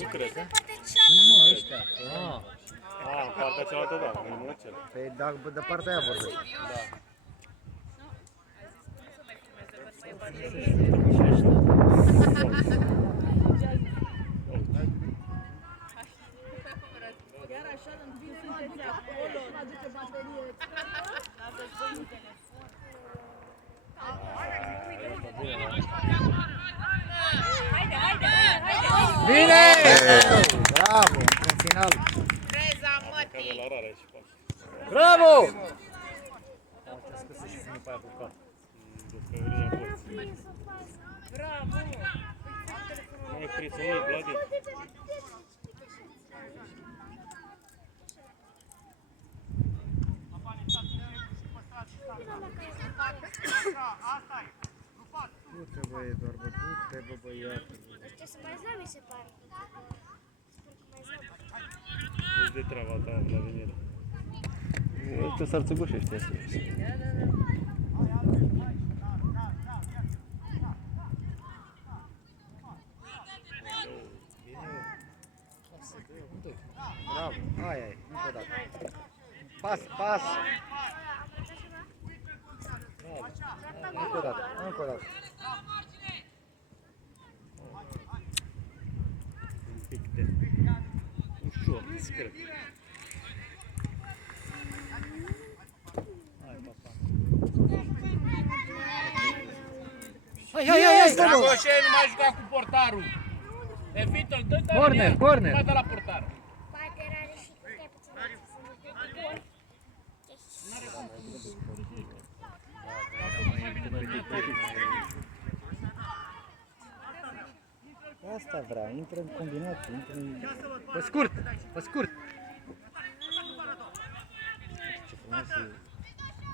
Nu cred. Nu mă, ăștia. În partea cealaltă, da, nu mă cel. Păi de partea aia vorbesc. Da. Chiar așa, în timp sunteți acolo, aduce baterie. Bine! Bravo, în final. Bravo! Mai prisonul, Vladi. Du-te, băie, doar bă, du-te, bă, băiatul. Ăștia se mai zna, mi se pare. Sper că mai zna. Deci de treaba ta, Vladimir. Te sărțăgușești asta. Bravo, aia e, încă o dată. Pas, pas. Încă o dată, încă o dată. Un pic de... ușor, discret. Hai, stai, Dragoșe, bă! nu mai juca cu portarul. Evită-l, dă-i Corner, corner. Mai dă la portar. Poate are și putea puțin. Asta vrea, intră în combinație, intră în... Pe scurt, pe scurt.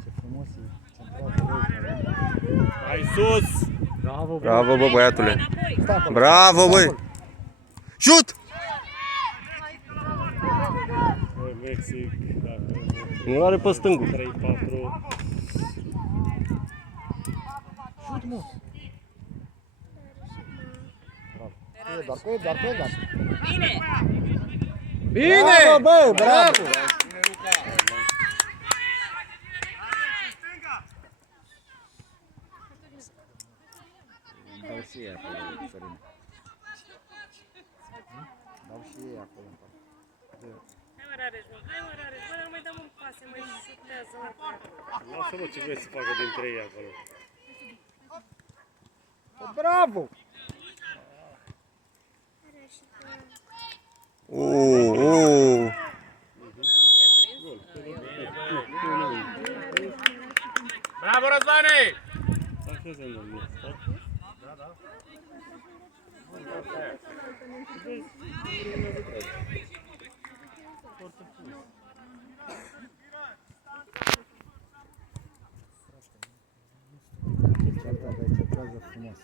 Ce frumos e central. Hai sus! Bravo, Bravo, bă, băiatule. Stai acolo. Bravo, băi. Șut! Băi, Mexic, dacă... Nu are pe stângul. 3-4... Șut, mă. Bravo. Doar cu el. Bine! Bine! Bravo, bă, bravo! Dau și ei acolo, Sorin. Dau și ei acolo. Hai mă, Rareș, bă, nu mai dăm un pase, mai șutează. Lasă-mă ce vrei să facă dintre ei acolo. Bravo! Bravo, Răzvane! Așează-l în mine. Centrează frumos.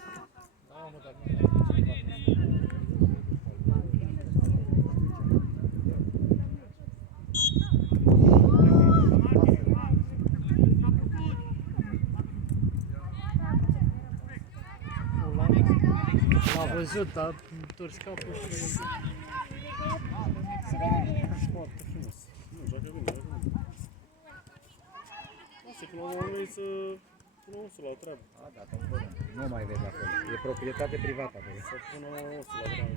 L-a văzut, a întors capul și... Foarte frumos. Nu, joacă bine, joacă bine. Lasă până la urmă să... până osul la treabă. A, da, nu mai vezi acolo. E proprietate privată acolo. Să pună osul la treabă.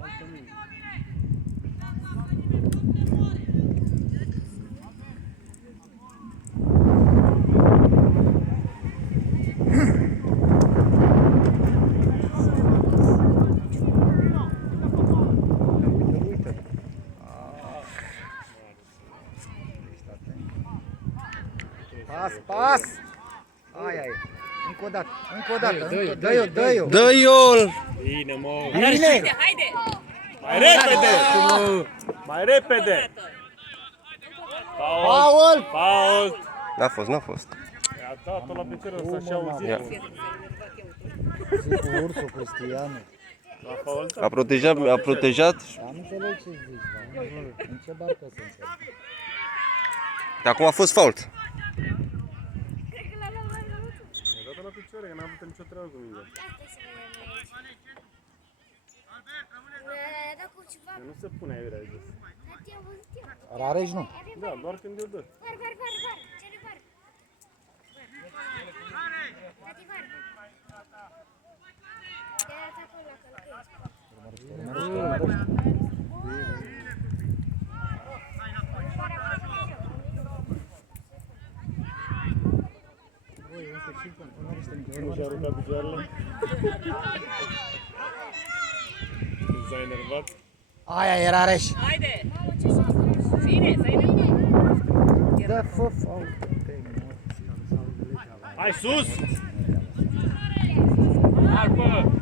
Altă mine. Pas! Aia e. Încă o dată. Dă-i-o. Dă-i-o! Bine, mă! Bine! Haide! Mai repede! Mai repede! Paul! Paul! N-a fost. I-a dat-o la piciorul ăsta și auzit. Ia. Zic cu ursul Cristianu. La Paul? A protejat. Am înțeles ce zici, dar în ce barcă să înțeleg? Acum a fost fault. I-a dat-o la picioare, că n-a avut nicio treabă cu mine. Ia stai să vedem aici. Mi-a dat cu făcut ceva. Nu se pune aiurea jos. Tati, am văzut eu. Rareș nu. Da, doar când eu dă. Var. Cere var. Tati, var. De-aia acolo la călcăi. Nu și-a aruncat picioarele. S-a enervat. Aia e Rareș. Haide! Mamă, ce s-a Bine, să-i dăm. Da, fof. Hai sus! Alpă!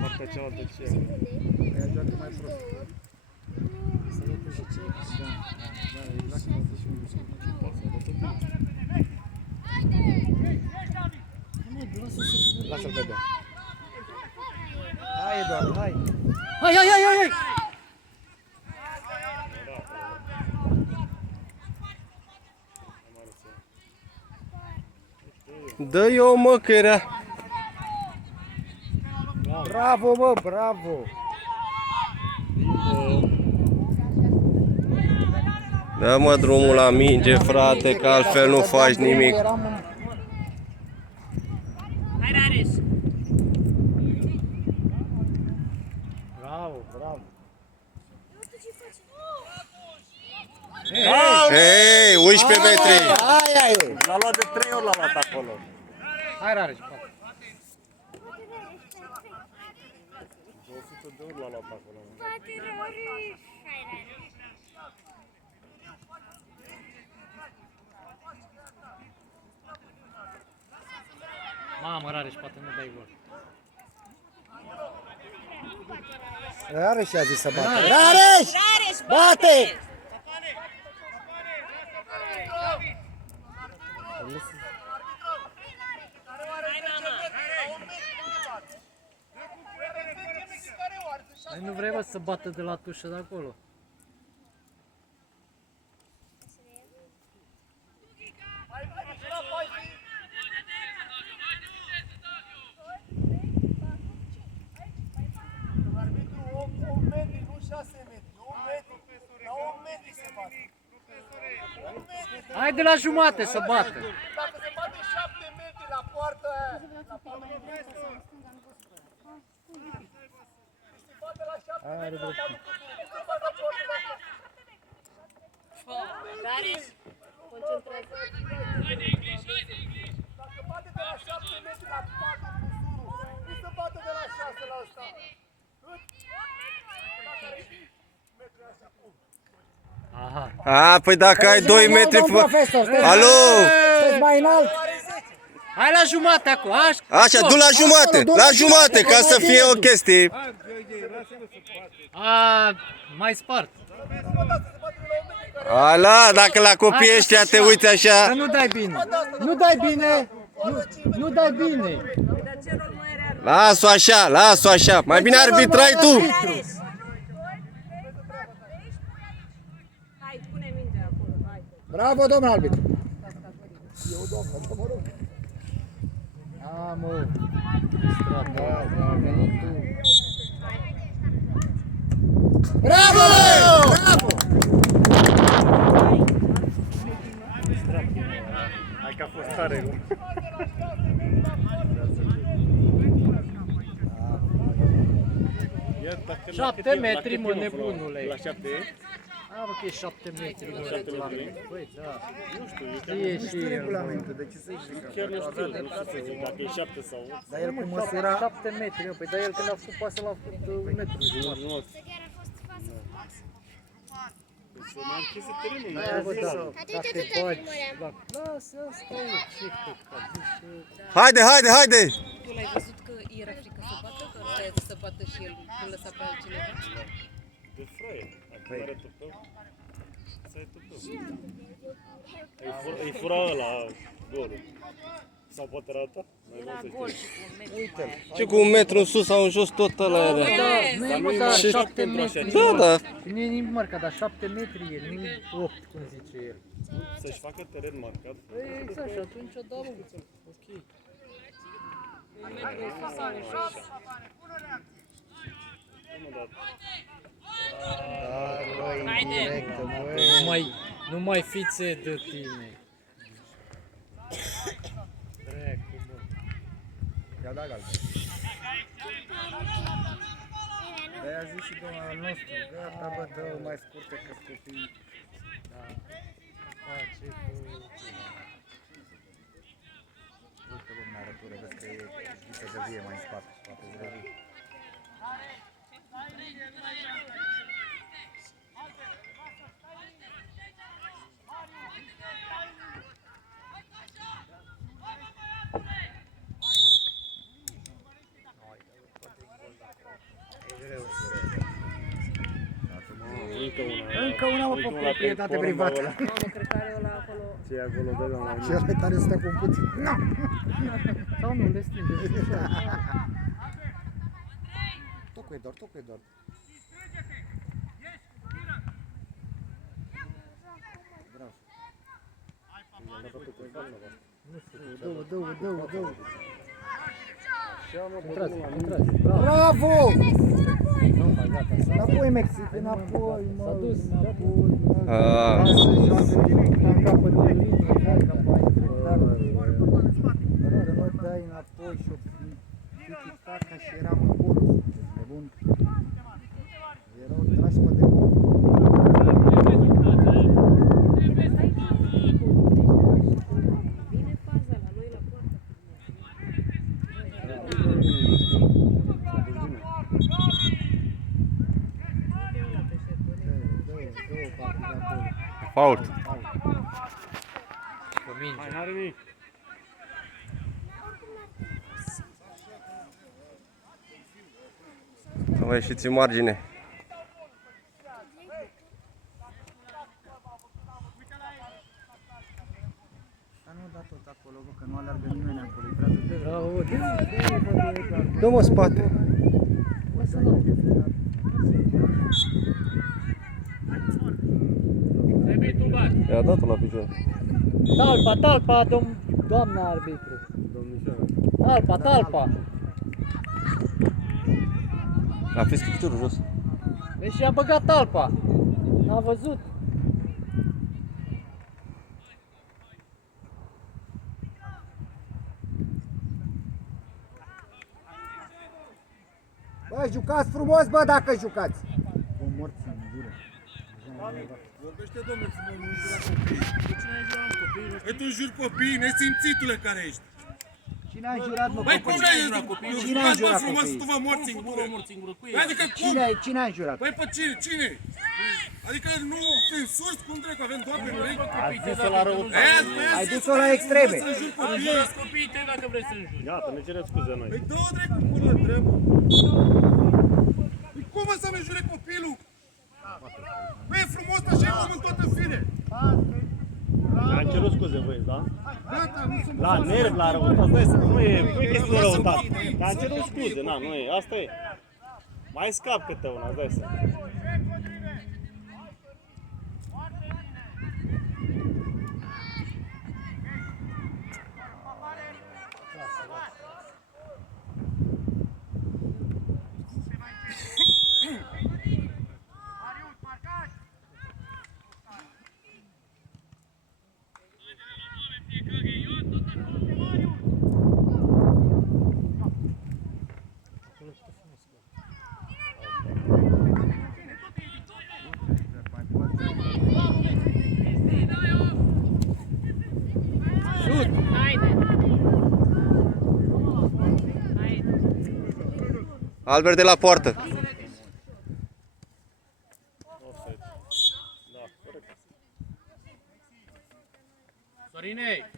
Partea cealaltă ce e? Aia joacă mai prost. Lasă-l pe dea. Hai, Eduard, hai. Hai! Dă-i o mă, că era. Bravo, mă, bravo. Dă-mă drumul la minge, frate, că altfel nu faci nimic. Hai, Rareș! Bravo. Hei, 11 metri! Aia e. L-a luat de 3 ori, l-a luat acolo. Hai, Rareș. 200 de ori l-a luat acolo. Poate Rareș. Hai, Rareș. Mamă, Rareș, poate nu dai gol. Rareș a zis să bată. Rareș! Rareș, Bate! Ai nu vrei, mă, să bată de la tușă de acolo? Hai de la jumate să bată! Dacă se bate 7 metri la poartă aia, se bate la 7 metri la poartă, Rareș, concentrează. dacă bate de la 7 metri la 4 cu surul, nu se bate de la 6 la ăsta. Aha! A, păi dacă ai 2 metri... Profesor, Alo! sunteți mai înalt. Hai la jumate acum! Așa, du la jumate, la jumate, ca să fie o chestie. A, mai spart! Ala, dacă la copii ăștia te uiți așa... Nu dai bine. Nu dai bine. Nu dai bine. Dar ce rol mai are? Las-o așa, las-o așa. Mai bine arbitrai tu. Rareș! Hai, pune mingea acolo, hai. Bravo, domnul arbitru. A, mă. A venit tu. Bravo! Bravo! Hai că a fost tare. 7 metri, mă, nebunule! La 7 e? A, bă, că e 7 metri, mă, regulament. Băi, da. Nu știu, eu Știe și el, regulamentul, de ce să știi? chiar nu știu, nu știu să zic dacă e 7 sau 8. Dar el cum măsura... 7 metri, mă, păi, dar el când a făcut pasă l-a făcut 1 metru. Nu, Să chiar a fost față cu față. să mai închise terenul. Aia, bă, da. Tati, Dacă uite, te tati, bagi... măream. Lasă, asta e, ce căcat, zice... Haide, haide, haide! Tu l-ai văzut că era frică să bată? Că aia să bată și el, nu lăsa pe altcineva? De fraie, acum are tupeu. Să ai tupeu. Îi fura ăla golul. Sau poate rata? Era gol și cu un metru mai aia. Și cu un metru în sus sau în jos, tot ăla era. Da, nu e mă, dar Și 7 metri. Da, da. Nu e nimic marcat, dar 7 metri e, nu e 8, cum zice el. Să-și facă teren marcat. Păi exact, și atunci o dau. Ok. Un metru în sus sau în jos. Haide! Nu mai fițe de tine. Dracu, mă. I-a dat galben. De-aia a zis și domnul nostru, gata bă, dă mai scurte că copiii. Da. Face cu... Uite bă, în arătură, vezi că e viță de vie mai în spate, spate de vie. Încă una mă pe proprietate privată. Mamă, cred că are ăla acolo. Ce e acolo de la mai Cel mai tare stă cu un puțin. Nu! Sau nu, le strânge. Tot cu Edor, tot cu Edor. Dă-o. Intrați, bravo. Bravo! Nu, mai gata, s-a Înapoi, Mexic, înapoi, s-a mă. dus. Ah. Că nu dai înapoi și o tiki-taka și eram acolo. Sunteți nebun. Erau trași pe de bun. Vine faza la noi la poartă. Fault. Cu minge. Hai, n-are nimic. Să mai ieșiți în margine. Dar nu da tot acolo, bă, că nu alergă nimeni acolo. E prea de Bravo, Dă-mă spate. I-a dat-o la picior. Talpa, doamna arbitru. Talpa. A fi piciorul jos. Vezi și a băgat talpa. N-a văzut. Bă, jucați frumos, bă, dacă jucați! Vă morți în gură. Vorbește domnul să mă înjura copiii. De ce n-ai jurat copiii? Păi tu juri copiii, nesimțitule care ești. Cine a înjurat, mă, Băi, cum copiii? n-ai jurat copiii? Cine a înjurat frumos, copiii? tu vă morți în gură. Adică cum? Cine a înjurat? Păi pe cine? Adică nu sunt surzi, cum trebuie că avem doar pe urechi? Ați zis-o la rău. Ai dus-o la extreme. Să juri copiii. Gata, ne cereți scuze noi. Păi dă-o drept cu pula treabă. Păi cum mă să mi jure copilul? Păi e frumos așa, e om în toată fire. Ne-am cerut scuze, băieți, da? Gata, nu sunt La nervi, la răutate, stai să nu e chestie de răutate. Ne-am cerut scuze, na, nu e, asta e. Mai scap câte una, îți dai seama. Albert de la poartă. Sorine!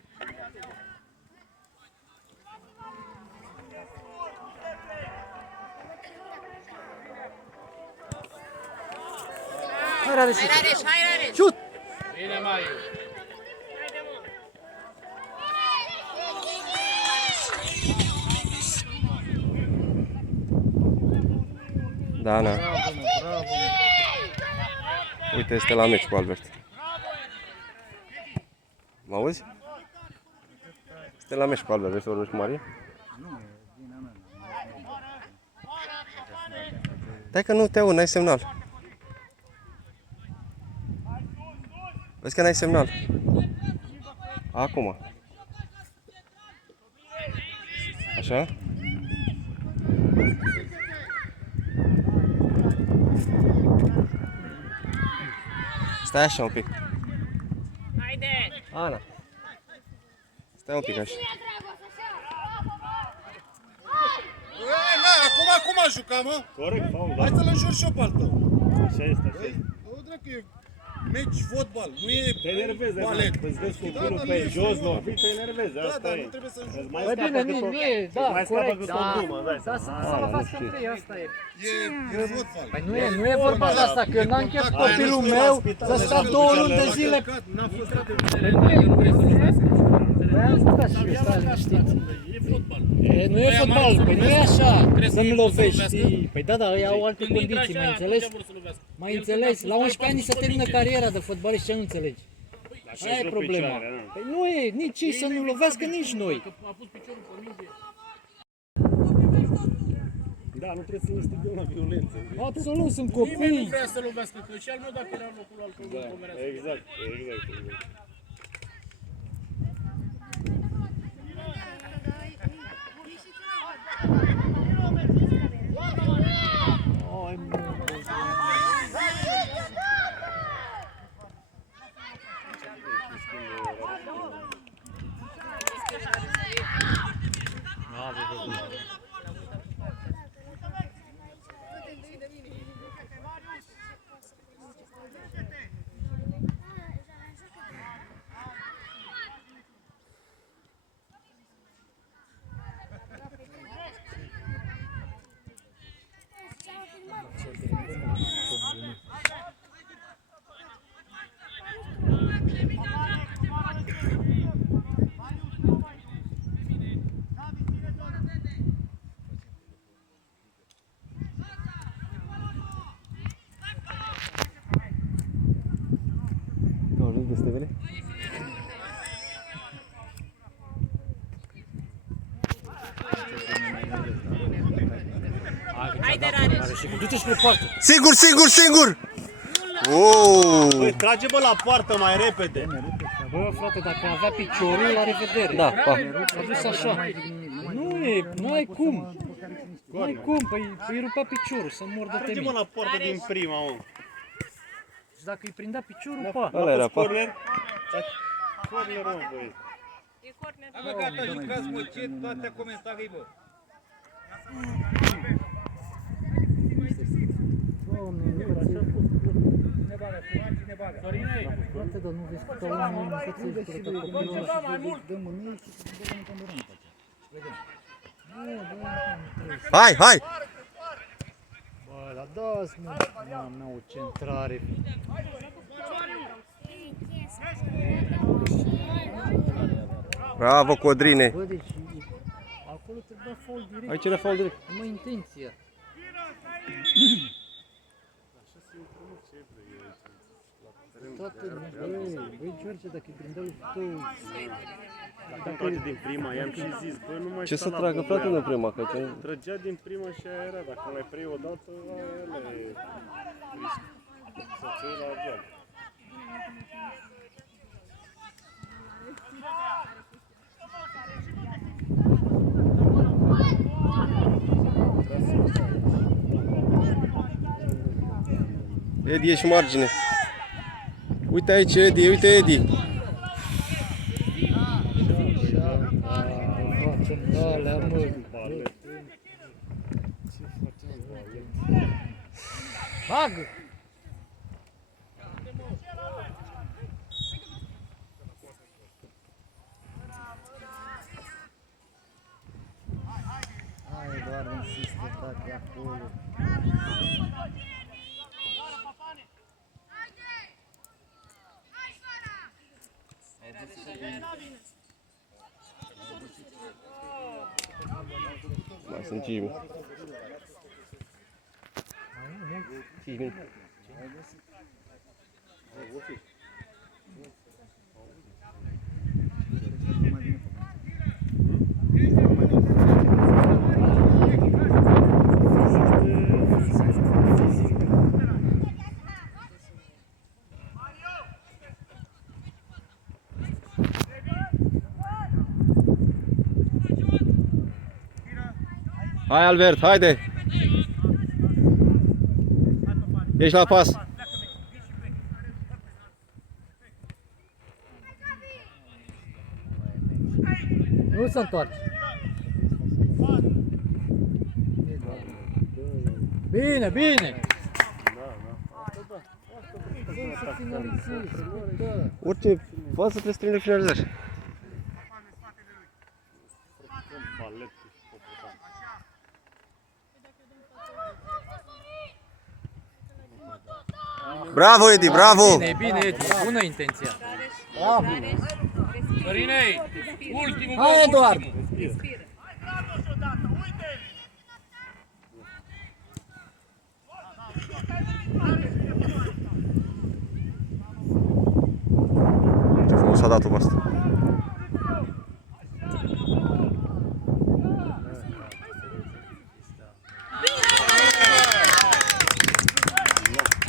Hai, Rareș! Șut! Bine, Mariu! Da, na. Bravo, mă, bravo, mă. Uite, este la meci cu Albert. Mă auzi? Este la meci cu Albert, vrei să vorbești cu Maria? Nu, e vina mea. Dai că nu te aud, n-ai semnal. Vezi că n-ai semnal. Acum. Așa? Stai așa un pic. Haide! Ana. Stai un pic așa. Na, acum jucam, mă? Corect, faul, da. Hai să-l înjur și eu pe al tău. Așa este, așa este. O, dracu, e meci fotbal, nu e Te enervezi, balet. îți vezi Da, copilul dar pe nu e jos, serios. lovit, te enervezi, Da, asta dar e. nu trebuie să înjur. Îți mai Păi scapă bine, cât o- nu e, da, mai scapă corect, cât da. o glumă, dai Da, seama. să nu facă știu. între ei, asta e. E fotbal. Păi nu e vorba de asta, că n-am chef Ai, copilul nu știu, meu la spital, să la stea spital, 2 la luni de spital, zile. N-a fost atât. Păi nu e, păi am stat și eu, stai liniștit. E fotbal. E, nu e fotbal, păi nu e așa, să-mi lovești, știi? Păi da, dar ei au alte condiții, mai înțelegi? Mai înțelegi? La 11 ani se termină cariera de fotbalist, ce nu înțelegi? Așa Aia e joc problema. picioarele, nu? Păi nu e, nici ei să nu lovească, nici noi. Da, nu trebuie să instigăm la violență. Absolut, sunt Nimeni nu copii. vrea să lovească, că și al meu dacă era în locul altui, nu pomerească. Exact, exact. Ai, mă. Haide, Rareș! Du-te și pe poartă. Singur, singur, singur! Oh! Băi, trage bă la poartă mai repede. Bă, frate, dacă avea piciorul, la revedere. Da, pa. A dus așa. Nu ai cum. Nu ai cum, păi îi rupea piciorul, să mor de Trage bă temit. la poartă din prima, mă. Și dacă îi prindea piciorul, pa. Ăla era, pa. Corner? Corner, mă, băi. E corner. Mă, gata, jucați, mă, ce toate comentarii, bă. Frate, dar nu vezi câte oameni în față Unde ești și cu lui copilul ăla? dăm în ei și dăm în Camerun. Hai, hai! Bă, dar dați, mă, mea, o centrare. Bravo, Codrine! Bă, deci, acolo te dă faul direct. Aici era faul direct. Numai intenția. Toată, băi, George, dacă îi prindea lui tău, Dacă îmi trage din prima, i-am și zis, bă, nu mai Ce sta să la tragă, frate, băbea. în prima? Că ce... Trăgea din prima și aia era, dacă mai preiei o dată, aia ele să ți iei la joc. Edi, ești margine. Uite aici, Edi, uite Edi. facem alea, mă. Bagă! Hai, doar insistă, tati, acolo. Mai sunt 5 minute. 5 minute. Ai găsit. Mai bine Hai Albert, haide! Ești la pas. Nu se întoarce. Bine, bine! Să finalizezi, bă. Orice fază trebuie să termine finalizare. Balet. Bravo, Edi, bravo! Bine, bine, Edi, bună intenția. Bravo! Sorinei, ultimul Hai, gol, Eduard! ultimul. Respiră. Ce frumos a dat-o pe asta.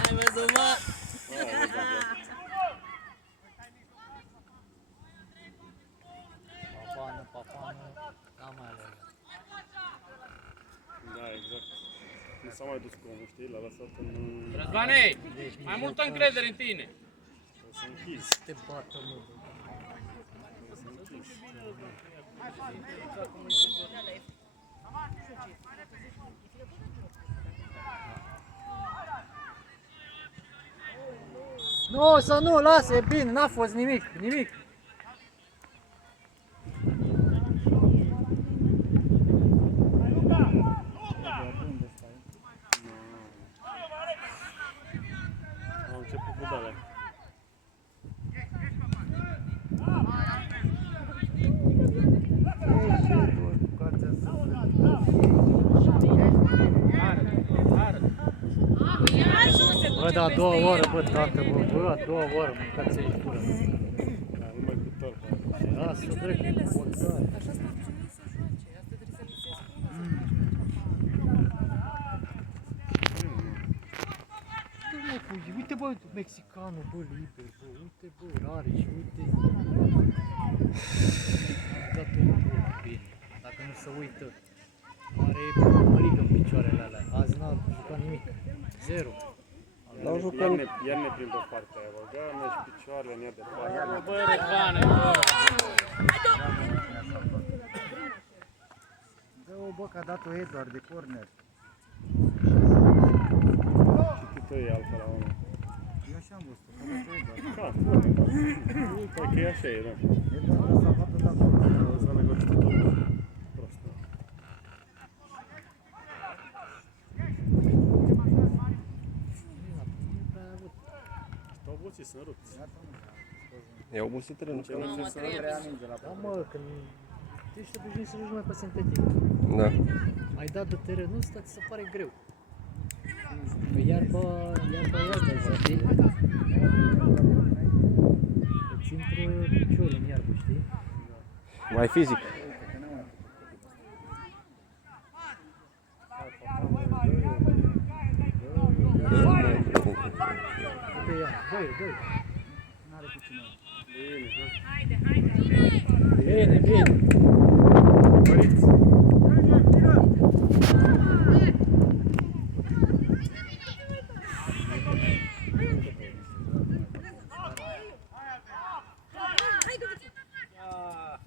Ai văzut, mă? Papană, n-am mai alergat. Da, exact. Nu s-a mai dus cu omul, știi? L-a lăsat în... Răzvane, mai multă încredere în tine. S-a închis. Te bată, mă. S-a închis. Nu, să nu, lasă, e bine, n-a fost nimic, nimic. Am început cu dale. Bă, da, a doua oră, bă, tată, bă, a doua oră, mâncați aici gură. Da, nu mai cu torp. Lasă, drept, bătare. Așa s-a obișnuit să joace. Asta trebuie să li se spună. Uite, bă, mexicanul, bă, liber, bă, uite, bă, rare și uite. Am dat un bine, dacă nu se uită. Are măligă în picioarele alea. Azi n-a jucat nimic. Zero. L-au jucat. Iar ne prind pe partea aia, băga, mergi picioarele în ea de partea. Bă, Răzvane, bă. Dă-o, bă, că a dat-o Eduard de corner. Și cât e alfa la unul. Eu așa am văzut, că a dat-o Eduard. Da, corner, da. Uite că e așa, e, da. Eduard a salvat-o de acolo. S-a negociat totul. Prost. Stau obosit, sunt rupți. E obosit terenul. Ce nu știu să Da, mă, când ești obișnuit să joci mai pe sintetic. Da. Ai dat de terenul ăsta, ți se pare greu. Că iarba e asta, știi? Îți intră piciorul în iarbă, știi? Mai fizic. Uite ea, dă-i. Haide, haide. Bine, bine. Păriți.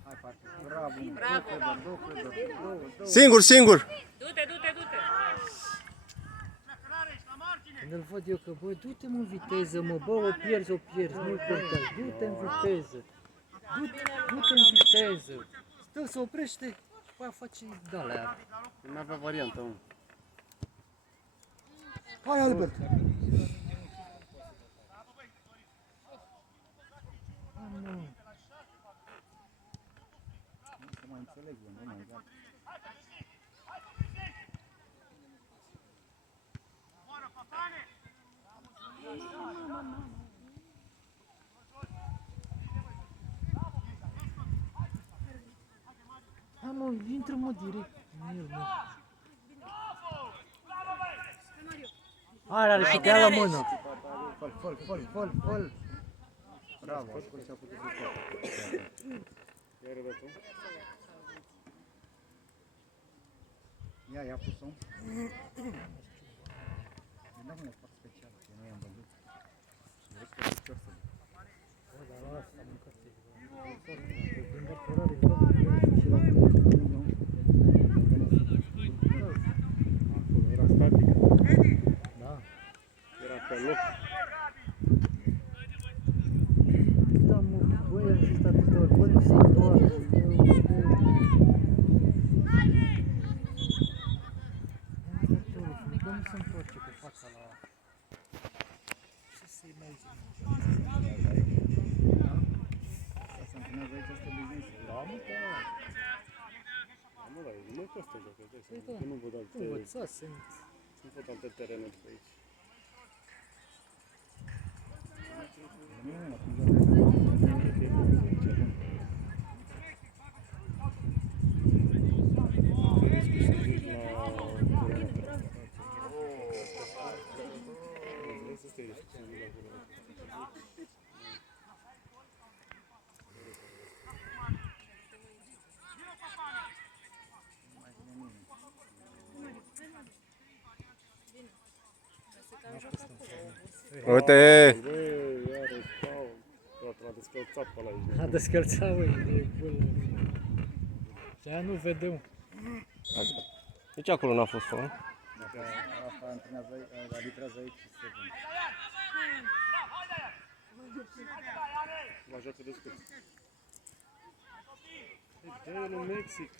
Hai, frate, bravo, Bravo. Singur, singur! Du-te, du-te, du-te. Când îl văd eu că, bă, du-te mă în viteză, mă, bă, o pierzi, nu-i contează, du-te în viteză, du-te în viteză, stă, se oprește și după aia face de-alea. Nu avea variantă, mă. Hai, Albert! Nu se mai înțeleg, eu, nu mai gata. Hai mă, intră mă direct în el, mă. Are și dea la mână. Fol. Bravo, ascult ce a putut să Ia râdă tu. Ia pus-o. Nu am sport special, că nu i-am văzut. Vreau să fac picior să Acolo era static. Da. Era pe loc. Da, mă, băi, am zis atâtea ori, bă, nu se întoarce. Bă, nu se întoarce cu fața la... Ce să-i mai zic? Asta se antrenează aici, asta business. Da, mă, da. Nu, dar nu mai costă joc, îți dai Păi seama, da. că nu văd alte... Învățați, sunt... Nu văd alte terenuri pe aici. Nu, atunci Uite! Băi, iară stau. Gata, l-a descălțat pe ăla aici. A descălțat, băi, de bună. Și aia nu vedem. Nici acolo n-a fost faul. asta antrenează, arbitrează aici și se vede. La joacă de scurs. Dă-i lui Mexic.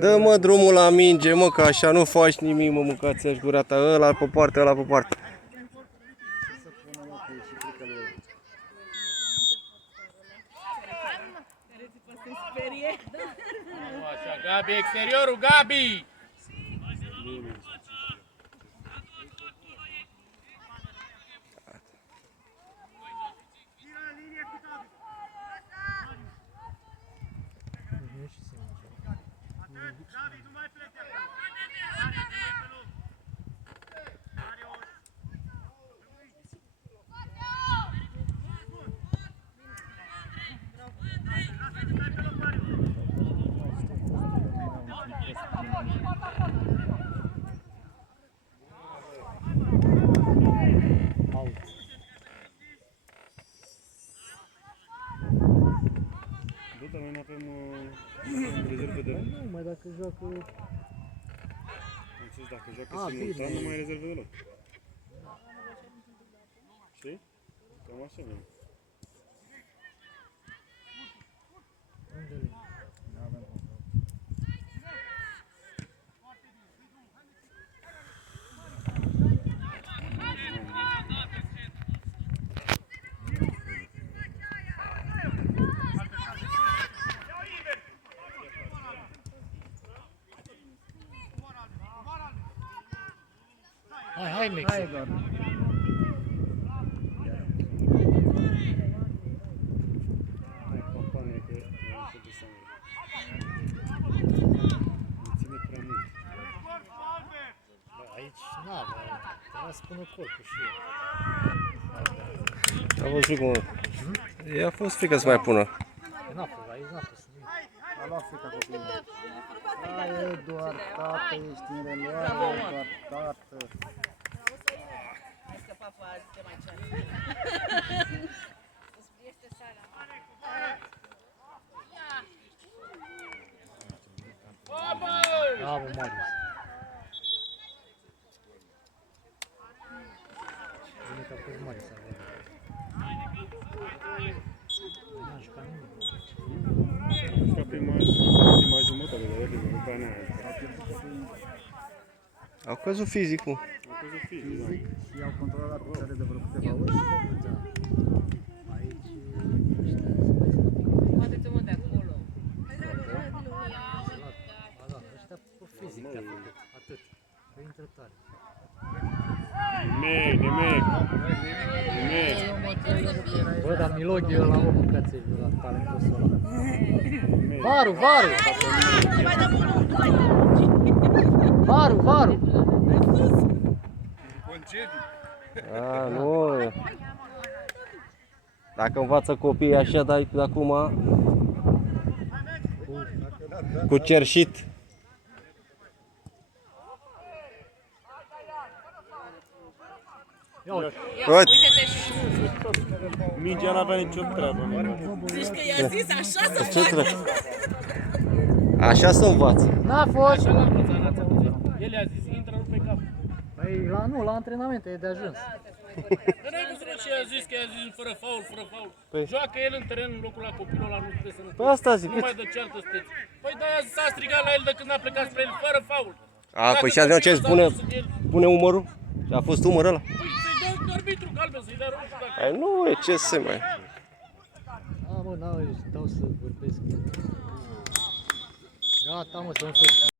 Dă-mă drumul la minge, mă, că așa nu faci nimic, mă, mâncați-și gura ta, ăla pe poartă, ăla pe poartă. Ce să pună, mă, că e și frică lui el. Așa, Gabi, exteriorul, Gabi! Du-te, noi nu avem rezerve de loc. Nu, mai dacă joacă... Am zis, dacă joacă Ah, simultan, bine. nu mai ai rezerve de loc. Știi? Cam așa e. Unde-le? Nu avem cum să... Hai, Mexic. Hai, doar. Hai, campanie, că nu știu de să merg. Îmi ține prea mult. Bă, aici n-avea, trebuia să pună corpul și eu. A fost frică, mă. I-a fost frică să mai pună. N-a fost, aici n-a fost nimic. A luat frica copilului. Hai, Eduard, tată, ești în reluare, Eduard, tată. Este sala. Bravo, Marius. Bine că a fost Marius, a venit. N-a jucat nimic. Ca prima jumătate de vreme, nu prea ne-a. Au căzut fizic, mă. A căzut fizic, da. Și au controlat picioare de vreo câteva ori. Aici, Scoateți-mă de acolo. ba da, ăștia pe fizic te-a făcut, atât. Că intră tare. Nimic, nimic. Nimic. Bă, dar Miloghi ăla, mă, mâncați-l la talentul ăla. Varu, Varu! Varu, Varu! A, nu. Dacă învață copiii așa, dar de acum cu cerșit. Uite. Mingea n-avea nicio treabă. Zici că i-a zis așa să Ce facă. trebuie? Așa să învață. N-a fost! Așa l-a învățat, n-ați auzit? El i-a zis, intră, nu pe cap. Păi, la antrenamente e de ajuns. Că n-ai văzut ce i-a zis, că i-a zis fără faul, fără faul. Păi. Joacă el în teren, în locul la copilul ăla, nu trebuie să nu. Păi asta zic. Nu mai dă cealtă steți. Păi de-aia s-a strigat la el de când a plecat spre el, fără faul. A, păi și azi ce spune? Pune umărul? A fost umărul ăla? Păi să-i dea arbitru galben, să-i dea roșu dacă... Ai, nu e ce se mai... A, mă, n-au, dau să vorbesc. Gata, mă, să nu fac.